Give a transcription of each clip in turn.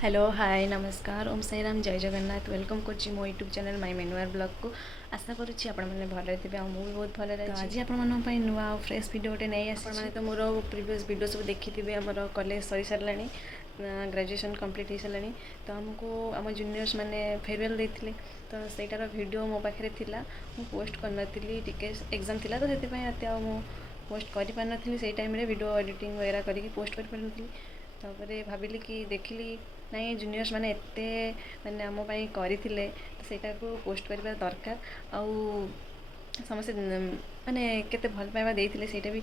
Hello hi नमस्कार ओम साई राम जय Jagannath welcome कर मो यूट्यूब चैनल माय मेनुआर ब्लॉग को आशा करुच्ची आपने भले थे भी बहुत भले रही आज आप नुआ फ्रेश वीडियो गोटे नहीं आसने तो मोर प्रिवियस वीडियो सब देखी थे आम कॉलेज सरी सारा ग्रेजुएशन कंप्लीट हो सारा तो आमको आम जूनियर्स मैंने फेयरवेल देते तो सहीटार वीडियो मो पाखे थिला मु पोस्ट करनी टिके एग्जाम थिला तो से पोस्ट कर पार नी टाइम वीडियो एडिटिंग वगैरह करके पोस्ट कर पार तापर भाविली कि देखिली नाई जूनियर्स मैंने एते मैंने आम करते तो सहीटा को पोस्ट करवा दरकार आउ समस्ते माने केते भल पाइबा देइथिले सेटा भी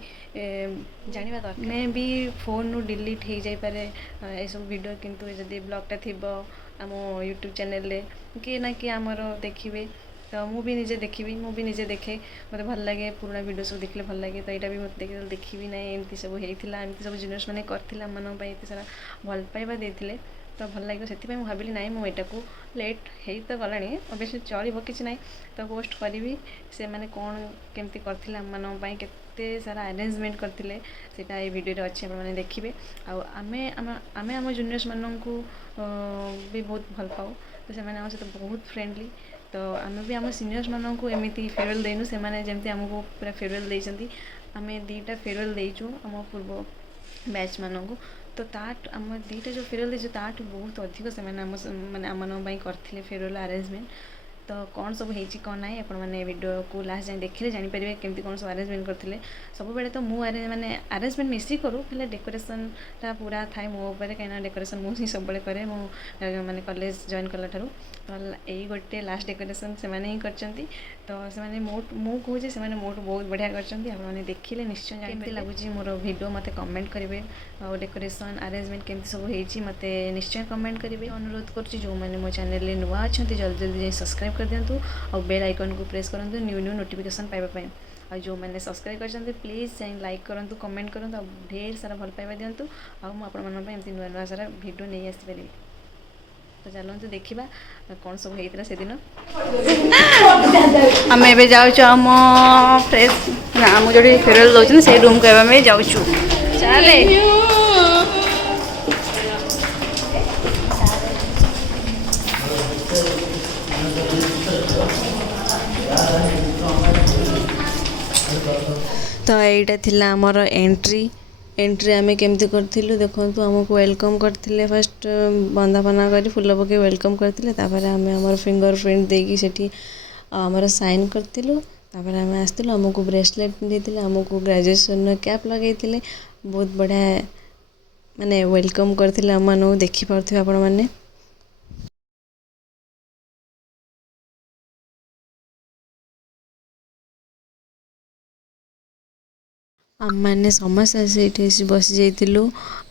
जानिबा दरकार मैं भी फोन नु डिलीट हो जाई पारे ए सब वीडियो किंतु जदी ब्लॉगटा थिबो आम यूट्यूब चैनल रे कि ना कि आमर देखिबे तो मु भी निजे देखी मु भी निजे देखे मत भल लगे पुराना वीडियो सब देखले भल लगे तो यहाँ भी मत देखी ना एमती सब होता एमती सब जूनियर्स मैंने करते आम सारा भल पाइबा देते तो भल लगे से भाविली ना मुझे को लेट हो तो गला अवश्य चलो कि ना तो पोस्ट करी से मैंने कौन केमती करते आम केते सारा अरेंजमेंट करते सेटा ये वीडियो अच्छे आपने देखिए आमे आम जूनियर्स मानू भी बहुत भल पाऊ तो से सहित बहुत फ्रेंडली तो आम भी आम सीनियर्स मानक एमती फेयरवेल देनु से जमी आमको पूरा फेयरवेल देती आम दीटा फेयरवेल देचु आम पूर्व बैच मानक तो ताट आम दीटा जो फेयरवेल देचु ताठ बहुत अधिक से मैंने आम करते फेयरवेल अरेंजमेंट तो कौन सब होती कौन ना आप वीडियो को लास्ट जाए देखिले जानीपारे केमती कौन सब अरेंजमेंट करते सब बेले तो मुझे माने अरेंजमेंट मिसिक करूँ हेल्ले डेकोरेशनटा पूरा थाए मो उपर कहीं डेकोरेशन मुझे सब करे माने कॉलेज जॉइन कला ठारू तो यही गोटे लास्ट डेकोरेशन से ही करचंती तो से मो कहूँ से मोट बहुत बढ़िया करते देखिले निश्चय जानते लगुच मोर वीडियो मत कमेंट करेंगे और डेकोरेशन अरेंजमेंट केमती सब होती मत निश्चय कमेंट करेंगे अनुरोध करुँच जो मैंने मो चैनल नुआ अच्छा जल्दी जल्दी जाए सब्सक्राइब कर दिंतु और बेल आइकन को प्रेस करूँ न्यू न्यू नोटिफिकेशन पाइबा और जो मैंने सब्सक्राइब कर प्लीज जाए लाइक करूँ कमेंट करूँ और ढेर सारा भल पाइबा दिंतु आपमती नुआ नुआ सारा वीडियो नहीं आसपारे तो चलते देखा कौन सब होता से दिन आम ए जाम फ्रेश आम जो फेयरवेल दौरान से रूम को आम जाऊँ चले तो यहाँ थिला आमर एंट्री आम केमती करूँ देखो आमको वेलकम करते फास्ट बंदापना कर फुल पके वेलकम करते आम आम फिंगर प्रिंट देकी सेठी आमर साइन करूँ आम आसलु आमको ब्रेसलेट देते आमको ग्रेजुएशन कैप लगे बहुत बढ़िया माने वेलकम करते आम मानू देखिपे आपण मैंने आम मैंने समस्त आसी बसी जाइलु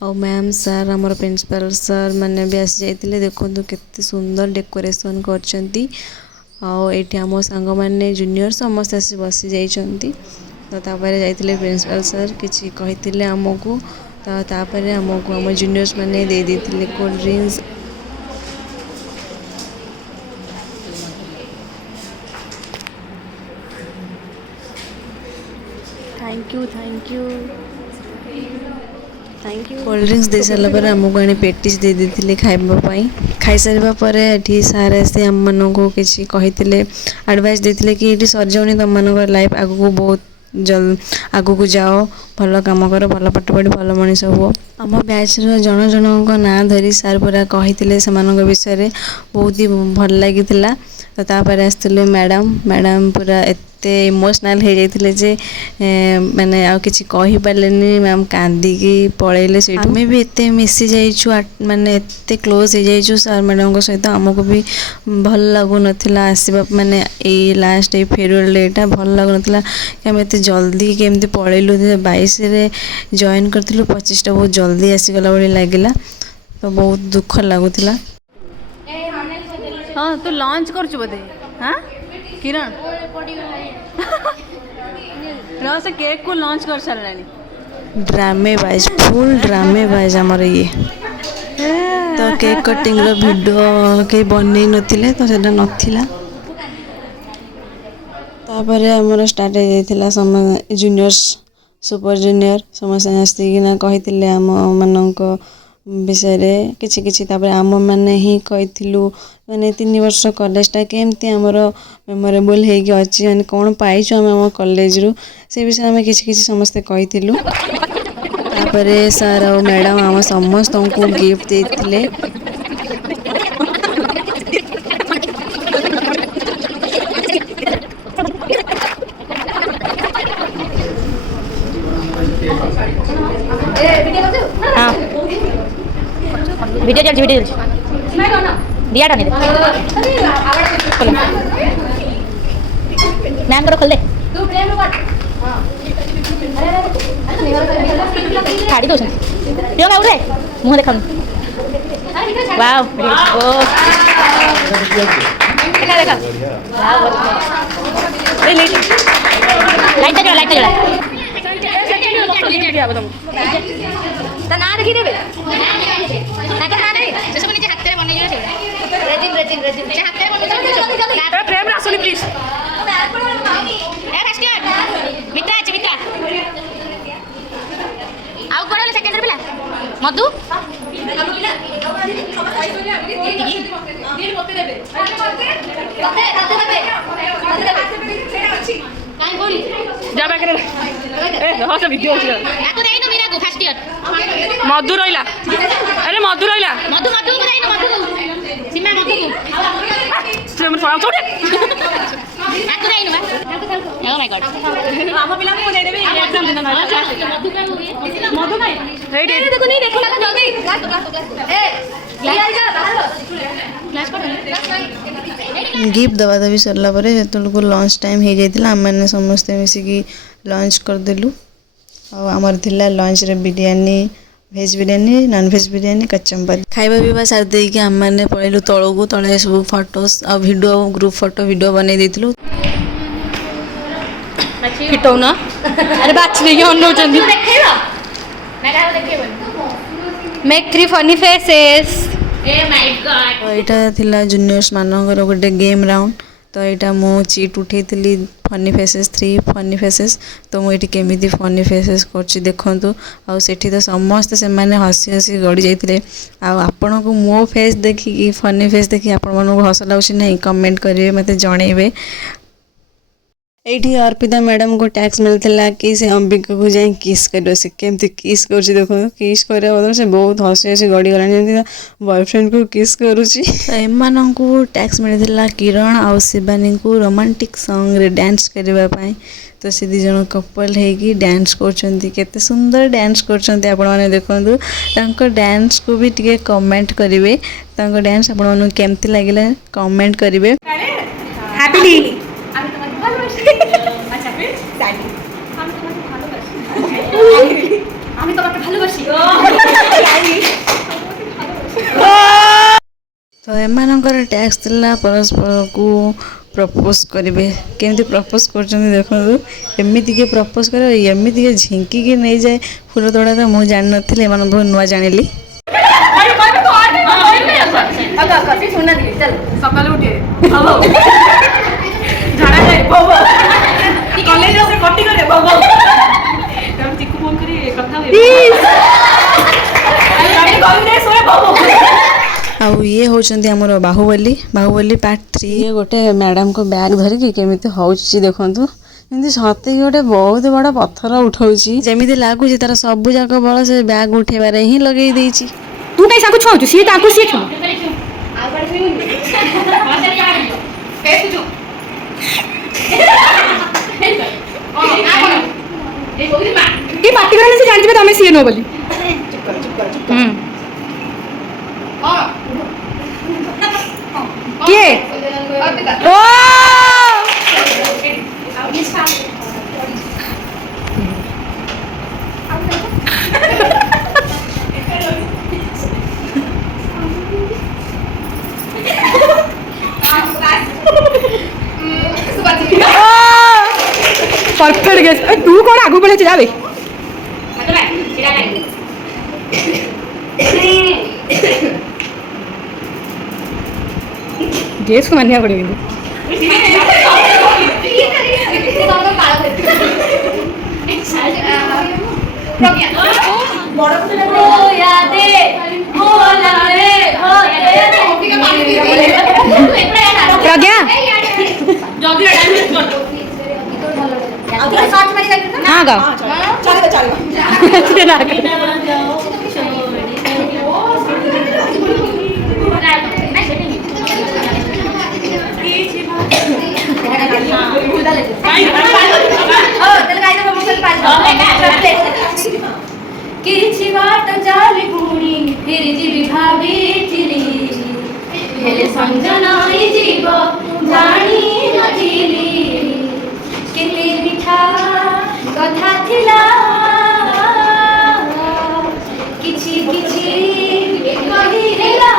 आ मैम सर आमर प्रिंसिपल सर मैंने भी आसी जाइए देखो केते सुंदर डेकोरेशन करछंती आठी आम सांग मैंने जूनियर समस्त आसी बसी जाइछंती तो तापर जाइए प्रिंसिपल सर किछि कहिथिले आमको तो तापर आमको आम जूनियर्स मैंने दे देथिले cold drinks thank you cold drinks दे सारा आमको आनी पेटिस दे देते खाइबापी खाई सारा पर ये सार आसी आम मानक किसी कही आडभाइस देते कि ये सर जाऊनी तुम मान लाइफ आगू बहुत आगू को जाओ भल कम कर भल पाठ पढ़ी भल मनीष हुआ आम बैच जन जन ना धरी सार पूरा कही से विषय बहुत ही भल लगी तो तापर आसते मैडम पूरा एते इमोशनल हो जाते जे मैंने आ किसी कही पारे मैम कांदिकी पलैले से आम भी एते मिसी जाइछु माने एते क्लोज हो जाइछु सर मैडम सहित आमको भी भल लगुन आसवा माने ये लास्ट ये फेयरवेल डेटा भल लगुन कि आम एते जल्दी केमती पलैलु 22 जॉइन करूँ 25टा बहुत जल्दी आसीगला भाई लगे तो बहुत दुख लगुला हाँ तू लॉन्च कर बोधे हाँ किरण ना से केक को लॉन्च कर सारा ड्रामे वाइज फुल ड्रामे वाइज आमर ये तो केक कटिंग रो वीडियो के बनै नथिले तो सेटा नथिला तापर आमर स्टार्ट हो जाइथिला समय जूनियर्स सुपर जूनियर समस्त आसिकिना कही आम मानक विषय किछि किछि तापर आम मैंने ही कहीलु माने 3 वर्ष कॉलेजटा केमती आमर मेमोरेबल होगी अच्छी माने कौन पाइछु आम कॉलेज रु से विषय आम किछि किछि समस्ते कहीलु तापर सर और मैडम आम समस्त को गिफ्ट देते वीडियो चल दिया टाने मैम को खोल दे छाड़ी दो यो का उठे मुंह देखा वाओ ओ देखा देखा लाइट जला ता ना देखि देबे ना का ना रे से सब निजे हाथ रे बनै जो रेजिन से हाथ रे बनै ना प्रेम रासुली प्लीज ए रास्किया मिता अछि मिता आउ कोडले सेकेंड पिला मधु जाबा करे ए हो से वीडियो अछि याको देई न मीरा को फर्स्ट ईयर मधु रहिला अरे मधु रहिला मधु को देई न मधु सीमा मधु को से मन फड़ा छोड़े याको देई न बा ओ माय गॉड आम पिला को दे देबे एग्जाम दिन ना मधु का हो गया मधु नहीं हे देखो नहीं देखो लगा जल्दी क्लास ए ये जा क्लास पढ़ गिफ्ट दबा दबी सरला परे को लंच टाइम हो जाइतिला हम माने समस्ते मिसिकी लंच करदेलु और आमर थिला लंच रे बिरयानी भेज बिरयानी नॉन भेज बिरयानी कचम्बर खाइबा पीवा सार दे कि हम माने पळेलु तळो को तळे सब फोटोस और वीडियो ग्रुप फोटो वीडियो बनै देतिलु फिटौ ना अरे बात नहीं ऑन नो चंदी देखेबा मैं का देखेबा make 3 funny faces oh my god तो यहाँ थिला जूनियर्स मानकर गोटे गेम राउंड तो यहाँ मु चीट उठेली फनी फेसेस 3 फनी फेसेस तो मुझे केमी फनी फेसेस कर देखु आउ सेठी तो समस्ते से मैंने हसी हसी गड़ी जाते आपण को मो फेस देखिकी फनी फेस देखिए आपण हस लगुच नहीं कमेंट करेंगे मत जनइबे एठी अर्पिता मैडम को टैक्स मिलता कि से अंबिका को जाए किस कर से केमती किस कर देखो किस कर बदल से बहुत हसी हसी गड़ी गला बॉयफ्रेंड को किस करुच्ची एम को टैक्स मिलता किरण आउ शिवानी को रोमांटिक सॉन्ग रे डांस करने तो से दी जन कपल है डांस करते सुंदर डांस करते आपण मैंने देखो डांस को भी टिके कमेंट करेंगे डांस आपण केमती लगे कमेंट करेंगे हैप्पीली अच्छा फिर साइड আমি তোমাকে ভালোবাসি तो एमानकर टैक्स थिला परस्पर को प्रपोज करेंगे केमती प्रपोज कर देखो एमती के प्रपोज कर एमती के झिंकी के नहीं जाए फूल तोड़ा तो मुझे जान नी एम बहुत नुआ जानी सकाल उठे झाड़ा जाए कॉलेज से कटी करे तब चिकू फोन करी कथा आउ ये होचंती हमर बाहुबली बाहुबली पार्ट 3 ये गोटे मैडम को बैग धरिकी केमिति होउची देखंतु एमती सते गोटे बहुत बड़ा पत्थर उठाउची जेमिति लागुची तार सब जाक बळ से बैग उठेबारे ही लगेई देइची तू कैसा कुछ हो सी ताकू सी छु ये पार्टी करने से जानबे तमे सी नो बोली के ओ परफेक्ट गेस तू कौन आगु बढ़े जाबे गेस को मानिया पड़ेगी बोला रे प्रज्ञा जल्दी टाइम वेस्ट कर हाँ गाओ କିଛି ବାଟ ଚାଲି ପୁଣି ଫେରି ଯିବି ଭାବିଥିଲି ହେଲେ ସଞ୍ଜନ ହେଇଯିବ ଜାଣି ନଥିଲି କେତେ ମିଠା କଥା ଥିଲା କିଛି କିଛି କହିଦେଲା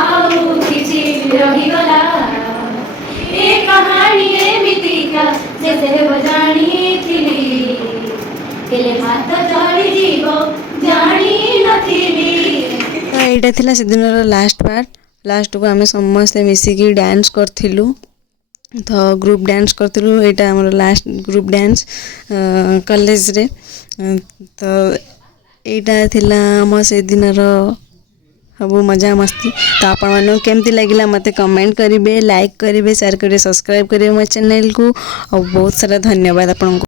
ଆଉ କିଛି ରହିଗଲା ଏ କାହାଣୀ ଏମିତିକା ଶେଷ ହେବ ଜାଣିଥିଲି ହେଲେ ହାତ ଚଳିଯିବ ଜାଣି ନଥିଲି। ତ ଏଇଟା ଥିଲା ସେଦିନର ଲାଷ୍ଟ ପାର୍ଟ। ଲାଷ୍ଟକୁ ଆମେ ସମସ୍ତେ ମିଶିକି ଡ୍ୟାନ୍ସ କରିଥିଲୁ। ତ ଗ୍ରୁପ୍ ଡ୍ୟାନ୍ସ କରିଥିଲୁ। ଏଇଟା ଆମର ଲାଷ୍ଟ ଗ୍ରୁପ୍ ଡ୍ୟାନ୍ସ କଲେଜରେ। ତ ଏଇଟା ଥିଲା ଆମ ସେଦିନର ସବୁ ମଜା ମସ୍ତି। ତ ଆପଣମାନଙ୍କୁ କେମିତି ଲାଗିଲା ମୋତେ କମେଣ୍ଟ କରିବେ, ଲାଇକ୍ କରିବେ, ସେୟାର କରିବେ, ସବସ୍କ୍ରାଇବ୍ କରିବେ ମୋ ଚ୍ୟାନେଲକୁ। ଆଉ ବହୁତ ସାରା ଧନ୍ୟବାଦ ଆପଣଙ୍କୁ।